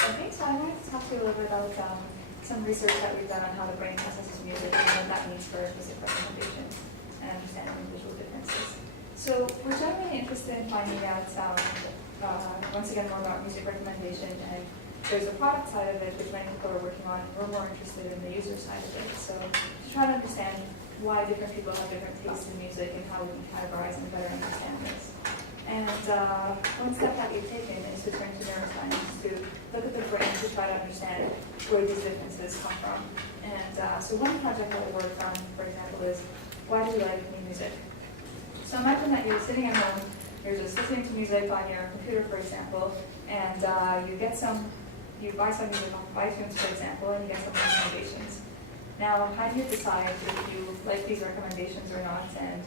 Okay, so I wanted to talk to you a little bit about some research that we've done on how the brain processes music and what that means for music recommendation and understanding visual differences. So we're generally interested in finding out, once again, more about music recommendation, and there's a product side of it which many people are working on, and we're more interested in the user side of it. So to try to understand why different people have different tastes in music and how we can categorize and better understand this. And one step that we've taken is to turn to neuroscience to look at the brain to try to understand where these differences come from. And so one project that I worked on, for example, is why do we like new music? So imagine that you're sitting at home, you're just listening to music on your computer, for example, and you buy some music off of iTunes, for example, and you get some recommendations. Now, how do you decide if you like these recommendations or not, and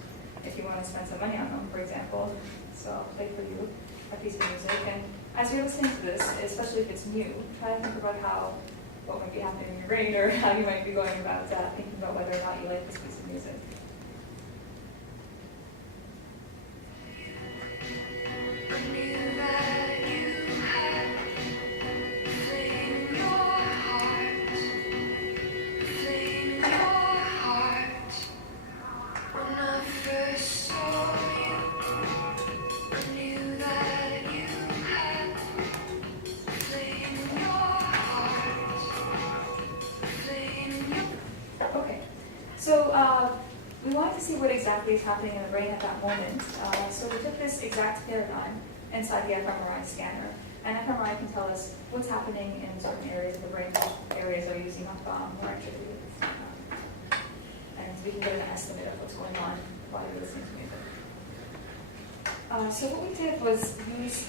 if you want to spend some money on them, for example? So I'll play for you a piece of music, and as you're listening to this, especially if it's new, try to think about what might be happening in your brain, or how you might be going about thinking about whether or not you like this piece of music. So we wanted to see what exactly is happening in the brain at that moment. So we took this exact paradigm inside the fMRI scanner. And fMRI can tell us what's happening in certain areas of the brain, which areas are using up more activity. And we can get an estimate of what's going on while you're listening to music. So what we did was use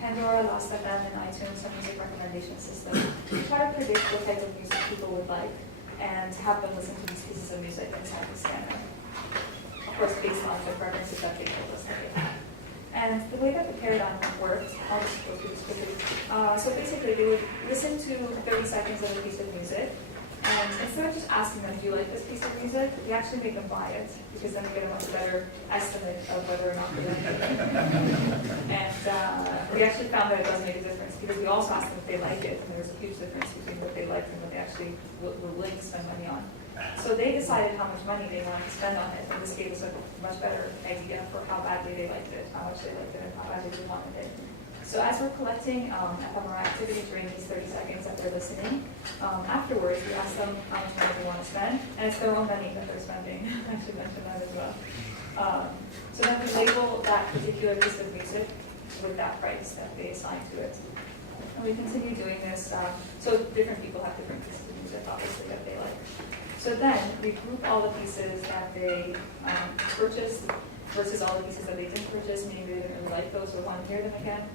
Pandora, Last.fm, and iTunes, some music recommendation system, to try to predict what type of music people would like, and have them listen to these pieces of music inside the scanner. Of course, based on the preferences that they told us that they have. And the way that the paradigm works, I'll just go through this quickly. So basically, they would listen to 30 seconds of a piece of music, and instead of just asking them, do you like this piece of music, we actually make them buy it, because then we get a much better estimate of whether or not they like it. And we actually found that it does make a difference, because we also asked them if they like it, and there was a huge difference between what they liked and what they actually were willing to spend money on. So they decided how much money they wanted to spend on it, and this gave us a much better idea for how badly they liked it, how much they liked it, and how badly they wanted it. So as we're collecting fMRI activity during these 30 seconds that they're listening, afterwards we ask them how much money they want to spend, and it's their own money that they're spending. I should mention that as well. So then we label that particular piece of music with that price that they assign to it. And we continue doing this, so different people have different pieces of music, obviously, that they like. So then we group all the pieces that they purchased versus all the pieces that they didn't purchase, meaning they didn't really like those or want to hear them again.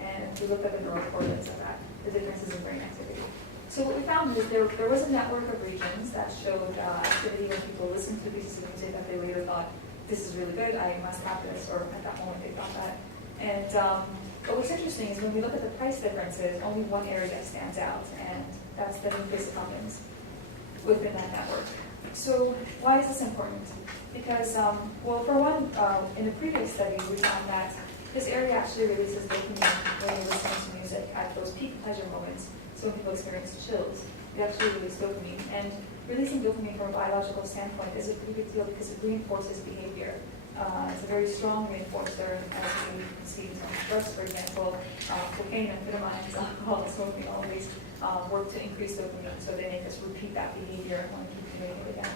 And we looked at the neural correlates of that, the differences in brain activity. So what we found is there was a network of regions that showed activity when people listened to pieces of music that they later thought, this is really good, I must have this, or at that moment they thought that. And but what's interesting is when we look at the price differences, only one area stands out, and that's the nucleus accumbens within that network. So why is this important? Because, well, for one, in the previous study, we found that this area actually releases dopamine when you're listening to music at those peak pleasure moments. So when people experience chills, they actually release dopamine. And releasing dopamine from a biological standpoint is a pretty big deal because it reinforces behavior. It's a very strong reinforcer, as we can see from drugs, for example, cocaine, amphetamines, alcohol, smoking, all of these work to increase dopamine, so they make us repeat that behavior and want to keep doing it again.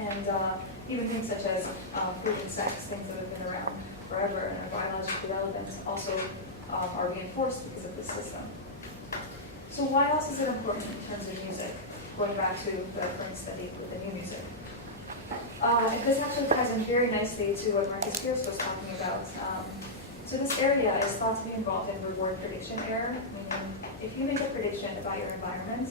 And even things such as food and sex, things that have been around forever and are biologically relevant, also are reinforced because of this system. So why else is it important in terms of music? Going back to the current study with the new music. This actually ties in very nicely to what Marcus Pierce was talking about. So this area is thought to be involved in reward prediction error, meaning if you make a prediction about your environment,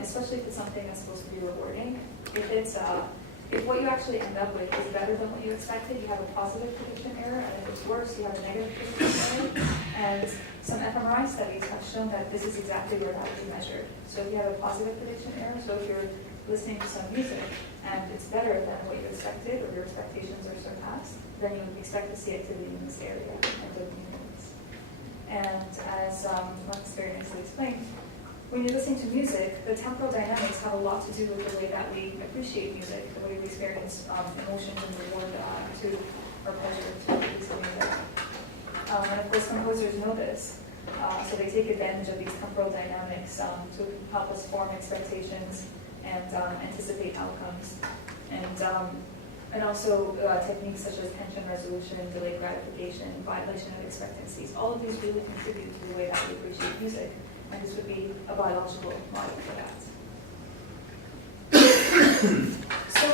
especially if it's something that's supposed to be rewarding, if what you actually end up with is better than what you expected, you have a positive prediction error, and if it's worse, you have a negative prediction error. And some fMRI studies have shown that this is exactly where that would be measured. So if you have a positive prediction error, so if you're listening to some music and it's better than what you expected or your expectations are surpassed, then you would expect to see activity in this area and dopamine release. And as Marcus very nicely explained, when you're listening to music, the temporal dynamics have a lot to do with the way that we appreciate music, the way we experience emotions and reward to or pleasure to a piece of music. And of course, composers know this, so they take advantage of these temporal dynamics to help us form expectations and anticipate outcomes. And also techniques such as tension resolution, delayed gratification, violation of expectancies. All of these really contribute to the way that we appreciate music, and this would be a biological model for that. So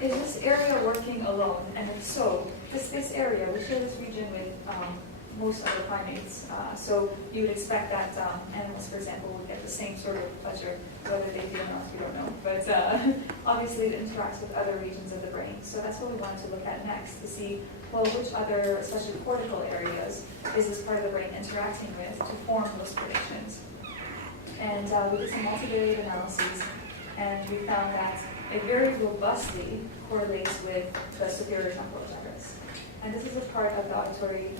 is this area working alone? And if so, this area, we share this region with most other primates. So you would expect that animals, for example, would get the same sort of pleasure, whether they do or not, we don't know. But obviously it interacts with other regions of the brain. So that's what we wanted to look at next, to see, well, which other, especially cortical areas, is this part of the brain interacting with to form those predictions. And we did some multivariate analyses, and we found that it very robustly correlates with the superior temporal gyrus. And this is a part of the auditory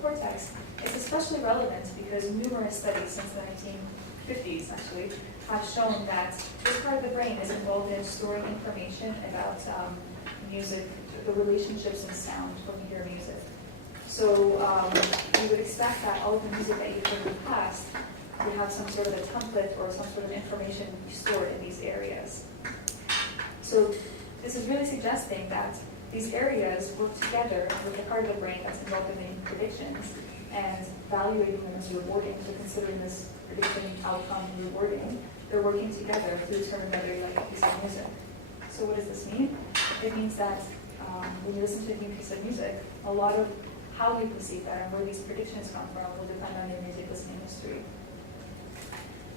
cortex. It's especially relevant because numerous studies since the 1950s actually have shown that this part of the brain is involved in storing information about music, the relationships and sound when you hear music. So you would expect that all of the music that you've heard in the past would have some sort of a template or some sort of information stored in these areas. So this is really suggesting that these areas work together with the part of the brain that's involved in making predictions and evaluating them as rewarding, so considering this prediction outcome rewarding. They're working together to determine whether you like a piece of music. So what does this mean? It means that when you listen to a new piece of music, a lot of how you perceive that and where these predictions come from will depend on your music listening history.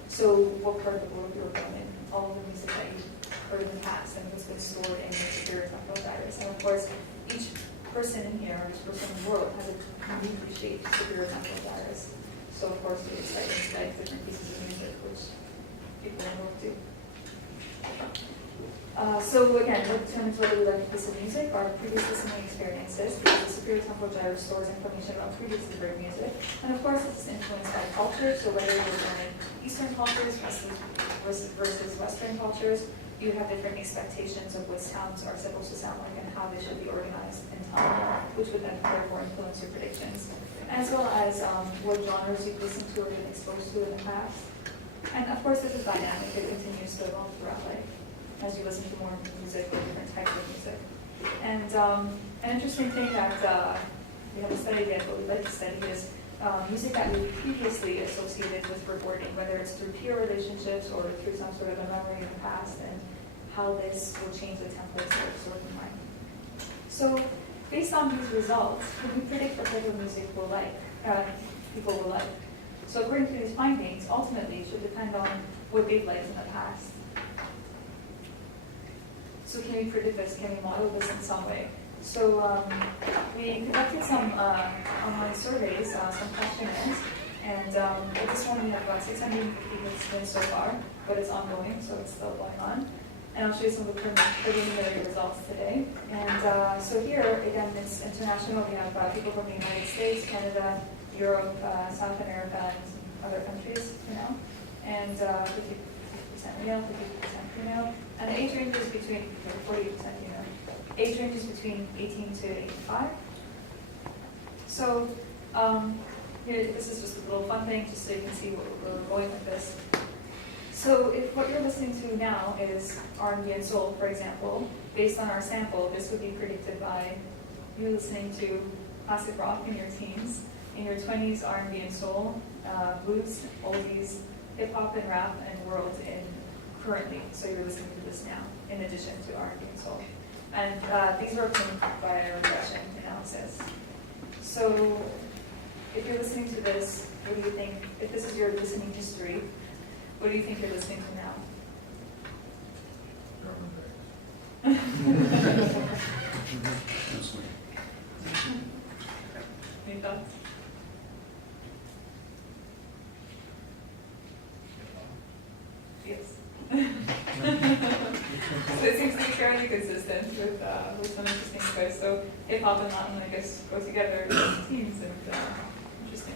So what part of the world you're from in, all of the music that you heard in the past and what's been stored in your superior temporal gyrus. And of course, each person in here, or each person in the world, has a uniquely shaped superior temporal gyrus. So of course, we excite different pieces of music, which people will do. So again, what determines whether we like a piece of music are previous listening experiences, because the superior temporal gyrus stores information about previously heard music. And of course, this is influenced by culture, so whether you're born in Eastern cultures versus Western cultures, you have different expectations of what sounds are supposed to sound like and how they should be organized in time, which would then therefore influence your predictions, as well as what genres you've listened to or been exposed to in the past. And of course, this is dynamic. It continues to evolve throughout life as you listen to more music or different types of music. And an interesting thing that we haven't studied yet, but we'd like to study is music that we previously associated with rewarding, whether it's through peer relationships or through some sort of a memory in the past, and how this will change the templates that are stored in mind. So, based on these results, can we predict what type of music people will like? So, according to these findings, ultimately, it should depend on what they've liked in the past. So, can we predict this? Can we model this in some way? So we conducted some online surveys, some questionnaires, and at this one we have about 650 participants so far, but it's ongoing, so it's still going on. And I'll show you some of the preliminary results today. And so here, again, it's international. We have people from the United States, Canada, Europe, South America, and other countries, and 50% male, 50% female, and the age range is between 40% female. Age range is between 18 to 85. So here, this is just a little fun thing, just so you can see where we're going with this. So if what you're listening to now is R&B and soul, for example, based on our sample, this would be predicted by you listening to classic rock in your teens, in your 20s, R&B and soul, blues, oldies, hip-hop and rap, and world in currently. So you're listening to this now, in addition to R&B and soul. And these were obtained by a regression analysis. So if you're listening to this, what do you think, if this is your listening history, what do you think you're listening to now? Any thoughts? Yes. So it seems to be fairly consistent with some interesting choice. So hip hop and Latin, I guess, go together in teams, and interesting.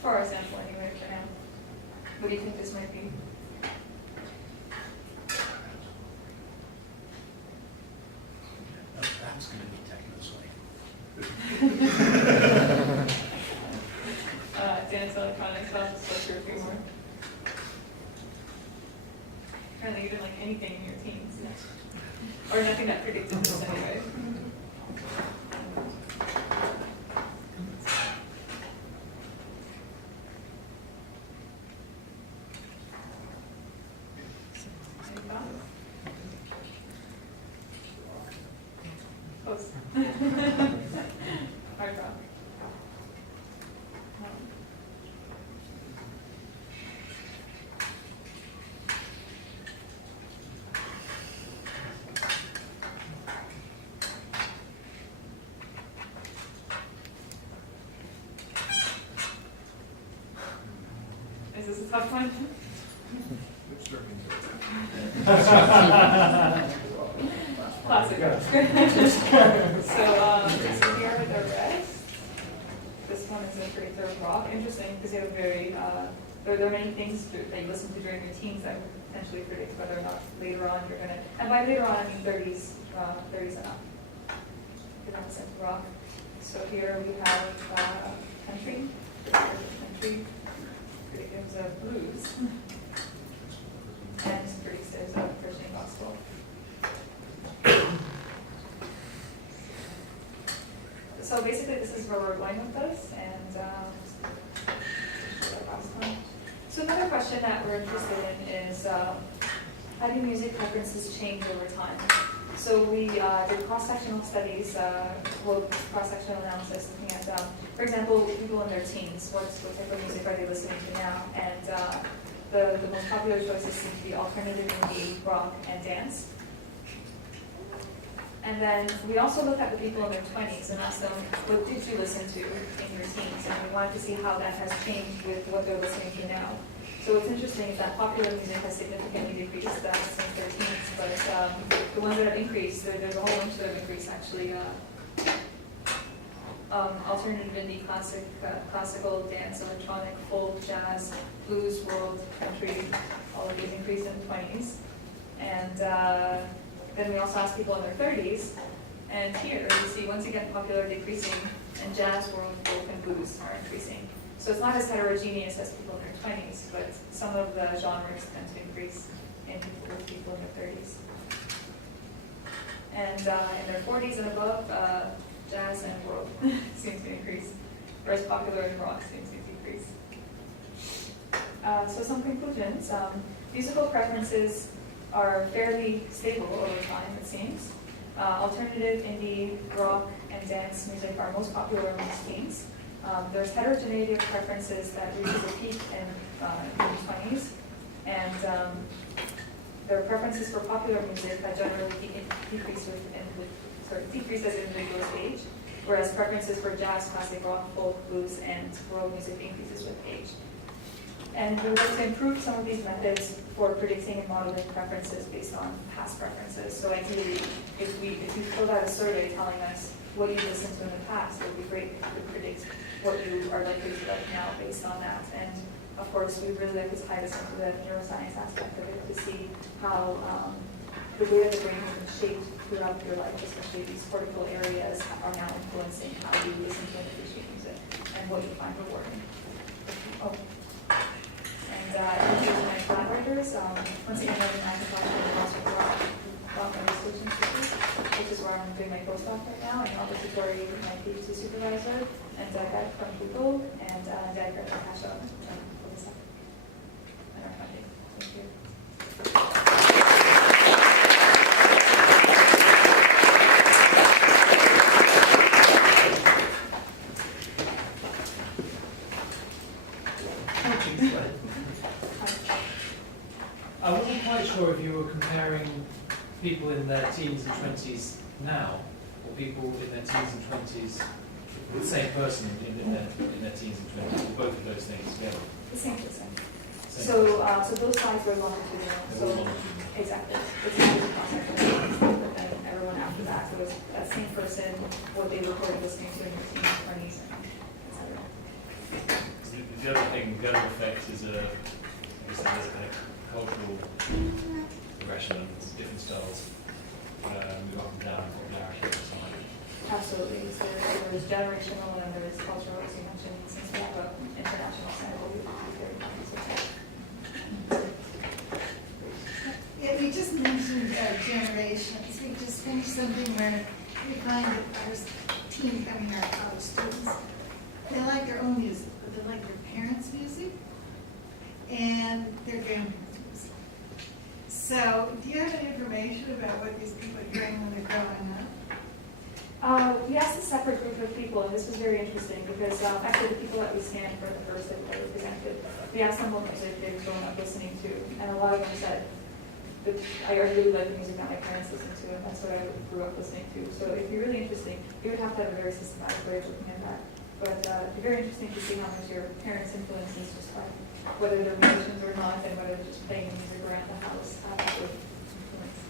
for our sample anyway, for now. What do you think this might be? That's going to be taken this way. Dance electronics, I'll just look through a few more. Apparently you didn't like anything in your teens. Or nothing that predicted this anyway. Any thoughts? Close. Hard rock. Is this a tough one? Classic. So here are the rest. This one is a pretty third rock. Interesting because you have very, there are many things that you listen to during your teens that would potentially predict whether or not later on you're going to, and by later on I mean 30s, 30s and up. Good sense of rock. So here we have country, predictors of blues, and predictors of Christian gospel. So basically this is where we're going with this, and so another question that we're interested in is how do music preferences change over time? So we did cross-sectional studies, cross-sectional analysis looking at, for example, people in their teens, what type of music are they listening to now? And the most popular choices seem to be alternative indie, rock, and dance. And then we also looked at the people in their 20s and asked them, what did you listen to in your teens? And we wanted to see how that has changed with what they're listening to now. So what's interesting is that popular music has significantly decreased since their teens, but the ones that have increased, there's a whole bunch that have increased actually. Alternative indie, classical, dance, electronic, folk, jazz, blues, world, country, all of these increased in the 20s. And then we also asked people in their 30s, and here you see once again popular decreasing, and jazz, world, folk, and blues are increasing. So it's not as heterogeneous as people in their 20s, but some of the genres tend to increase in people in their 30s. And in their 40s and above, jazz and world seems to increase, whereas popular and rock seems to decrease. So some conclusions. Musical preferences are fairly stable over time, it seems. Alternative, indie, rock, and dance music are most popular amongst teens. There's heterogeneity of preferences that reaches a peak in the 20s, and there are preferences for popular music that generally decrease as individuals age, whereas preferences for jazz, classic rock, folk, blues, and world music increases with age. And we would like to improve some of these methods for predicting and modeling preferences based on past preferences. So ideally, if you filled out a survey telling us what you listened to in the past, it would be great if you could predict what you are likely to like now based on that. And of course, we really like to tie this into the neuroscience aspect of it to see how the way that the brain has been shaped throughout your life, especially these cortical areas, are now influencing how you listen to and appreciate music and what you find rewarding. Oh. And thank you to my collaborators. Once again, I'm in Macintosh and also Rock and Research Institute, which is where I'm doing my postdoc right now, and Albert Valorie, my PhD supervisor, and Dad from Google, and Dad from Kasha from Melissa, and our funding. Thank you. I wasn't quite sure if you were comparing people in their teens and 20s now, or people in their teens and 20s, the same person in their teens and 20s, or both of those things together. The same person. So those slides were longitudinal. So exactly, it's not a concept, but then everyone after that, so it was that same person, what they recorded listening to in their teens, 20s, etc. the other effect is I guess there's a kind of cultural progression of different styles move up and down in popularity over time. Absolutely. So there's generational and there's cultural, as you mentioned, since we have an international sample, we have very Yeah, we just mentioned generations. We just finished something where we find that our teen coming, our college students, they like their own music, but they like their parents' music and their grandparents' music. So, do you have any information about what these people are hearing when they're growing up? We asked a separate group of people, and this was very interesting because actually the people that we scanned for the first that were presented, we asked them what music they were growing up listening to, and a lot of them said, I really like the music that my parents listen to, and that's what I grew up listening to. So it'd be really interesting. You would have to have a very systematic way of looking at that. But it'd be very interesting to see how much your parents' influence is just by whether they're musicians or not, and whether they're just playing music around the house. Influence.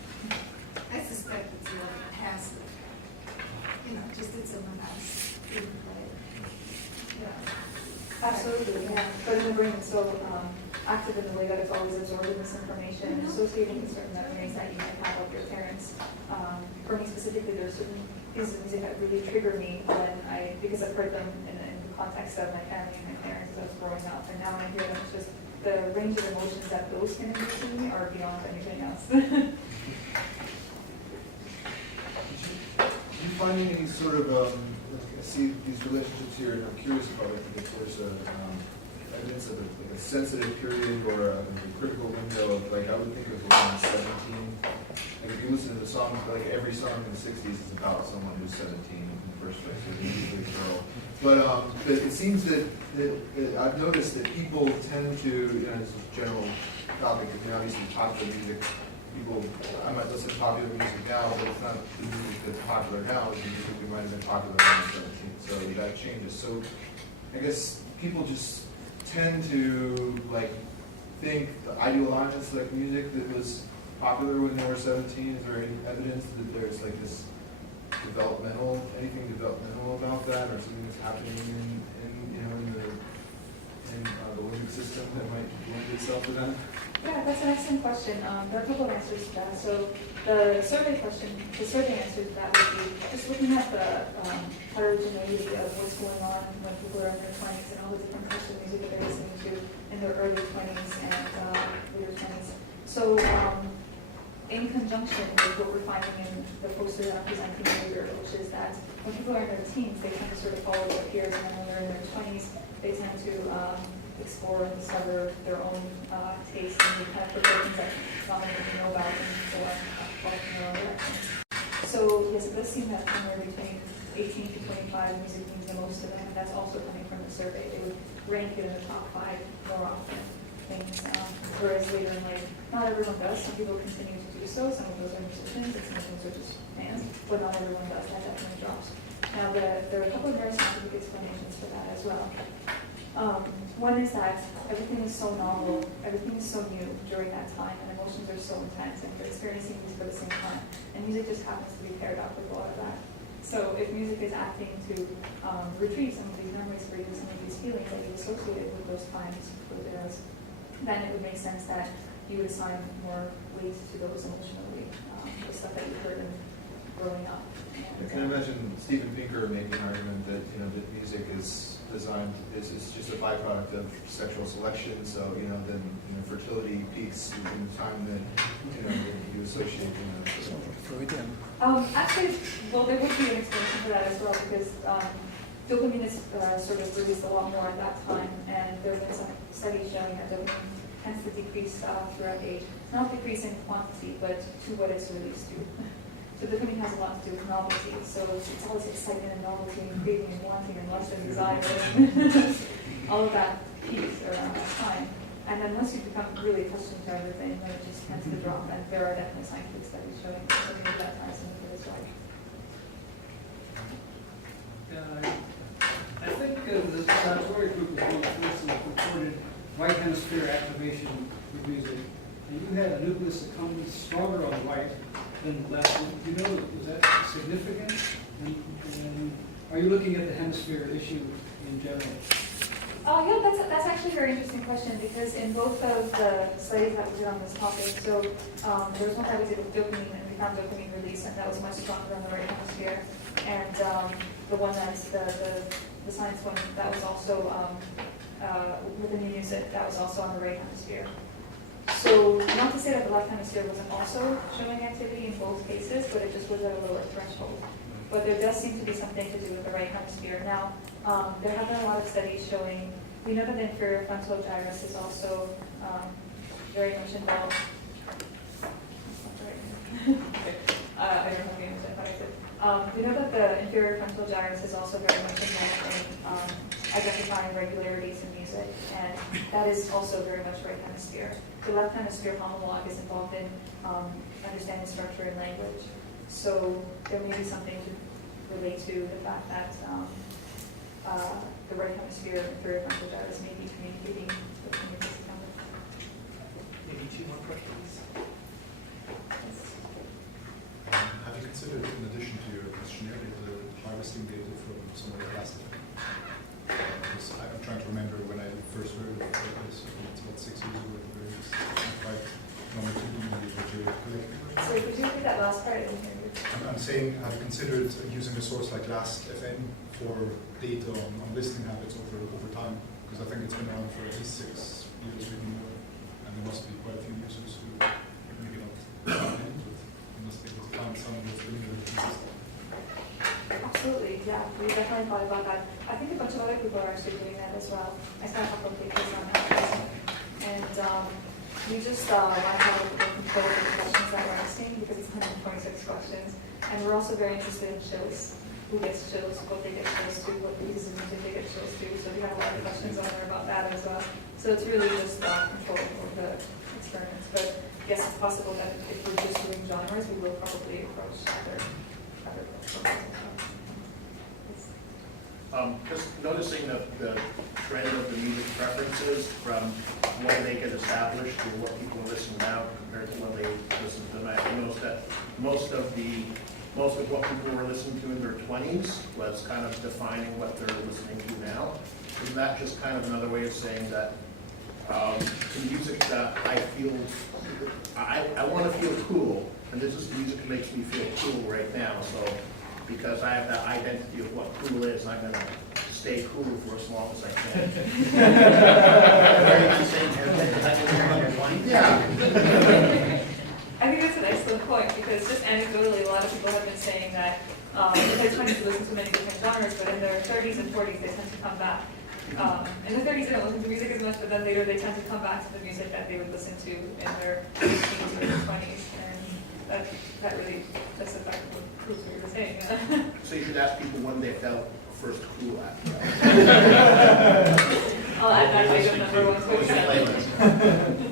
I suspect it's a little passive. You know, just it's in the house. Yeah. Absolutely, yeah. But in the brain, it's so active in the way that it's always absorbing this information and associating with certain memories that you might have of your parents. For me specifically, there's certain pieces of music that really trigger me because I've heard them in the context of my family and my parents as I was growing up. And now when I hear them, it's just the range of emotions that those can induce in me are beyond anything else. Do you find any sort of, I see these relationships here, and I'm curious about it, if there's evidence of a sensitive period or a critical window of, like, I would think of when I was 17. Like, if you listen to the songs, like, every song in the 60s is about someone who's 17 in the first place, so usually a girl. But it seems that I've noticed that people tend to, it's a general topic, obviously popular music, I might listen to popular music now, but it's not the music that's popular now, it's the music that might have been popular when I was 17, so that changes. So I guess people just tend to idealize like music that was popular when they were 17. Is there any evidence that there's like this anything developmental about that, or something that's happening in the limbic system that might lend itself to that? Yeah, that's an excellent question. There are a couple of answers to that. So the survey answer to that would be just looking at the heterogeneity of what's going on when people are in their 20s and all the different types of music that they're listening to in their early 20s and later 20s. So in conjunction with what we're finding in the poster that I'm presenting later, which is that when people are in their teens, they tend to sort of follow their peers, and then when they're in their 20s, they tend to explore and discover their own tastes and they kind of prefer things that not many people know about and so on, in their own directions. So yes, it does seem that somewhere between 18 to 25 music means the most to them, and that's also coming from the survey. They would rank it in the top 5 more often. Whereas later in life, not everyone does. Some people continue to do so. Some of those are musicians, and some of those are just fans, but not everyone does. That definitely drops. Now, there are a couple of very scientific explanations for that as well. One is that everything is so novel, everything is so new during that time, and emotions are so intense, and you're experiencing these for the same time. And music just happens to be paired up with a lot of that. So if music is acting to retrieve some of these memories for you, some of these feelings that you associated with those times, with eras, then it would make sense that you would assign more weight to those emotionally, the stuff that you heard in growing up. I can imagine Steven Pinker making an argument that that music is designed is just a byproduct of sexual selection. So then fertility peaks in the time that that you associate. Actually, well, there would be an explanation for that as well because dopamine is sort of released a lot more at that time, and there have been some studies showing that dopamine tends to decrease throughout age, not decrease in quantity, but to what it's released to. So dopamine has a lot to do with novelty. So it's always excitement and novelty and craving and wanting and lust and desire. All of that peaks around that time. And then once you become really accustomed to everything, then it just tends to drop. And there are definitely scientific studies showing something of that ties into this life. I think the Valorie group was one of the first that reported right hemisphere activation with music. And you had a nucleus accumbens stronger on the right than the left. Do you know, is that significant? And are you looking at the hemisphere issue in general? Yeah, that's actually a very interesting question, because in both of the studies that we did on this topic, so there was one that we did with dopamine, and we found dopamine release, and that was much stronger on the right hemisphere. And the one that's the science one, that was also with the new music, that was also on the right hemisphere. So not to say that the left hemisphere wasn't also showing activity in both cases, but it just was at a lower threshold. But there does seem to be something to do with the right hemisphere. Now, there have been a lot of studies showing, we know that the inferior frontal gyrus is also very much involved. I don't have the image, I thought I did. We know that the inferior frontal gyrus is also very much involved in identifying regularities in music, and that is also very much right hemisphere. The left hemisphere homologue is involved in understanding structure and language. So there may be something to relate to the fact that the right hemisphere inferior frontal gyrus may be communicating with the music system. Maybe two more questions. Have you considered, in addition to your questionnaire data, harvesting data from some of the plastic? Because I'm trying to remember when I first heard of this, it's about 6 years ago, at the very least. Quite longitudinally what you're collecting. So could you repeat that last part? I didn't hear you. I'm saying, have you considered using a source like Last.fm for data on listening habits over time? Because I think it's been around for at least 6 years, maybe more, and there must be quite a few users who maybe not into it, unless they will find someone who's really interested. Absolutely, yeah. We definitely thought about that. I think a bunch of other people are actually doing that as well. I spent a couple of papers on that recently. And we just want to have a little control of the questions that we're asking, because it's 126 questions. And we're also very interested in shows. Who gets shows, what they get shows to, what pieces of music they get shows to. So we have a lot of questions on there about that as well. So it's really just control over the experiments. But yes, it's possible that if we're just doing genres, we will probably approach other programs. Just noticing the trend of the music preferences from when they get established to what people listen now compared to when they listen to them. I noticed that most of what people were listening to in their 20s was kind of defining what they're listening to now. Isn't that just kind of another way of saying that the music that I feel, I want to feel cool, and this is the music that makes me feel cool right now. So because I have that identity of what cool is, I'm going to stay cool for as long as I can. Yeah. I think that's an excellent point, because just anecdotally, a lot of people have been saying that they're trying to listen to many different genres, but in their 30s and 40s, they tend to come back. In their 30s, they don't listen to music as much, but then later they tend to come back to the music that they would listen to in their teens or their 20s. And that really just effectively proves what you were saying. So you should ask people when they felt first cool at. I'll add that item number 1.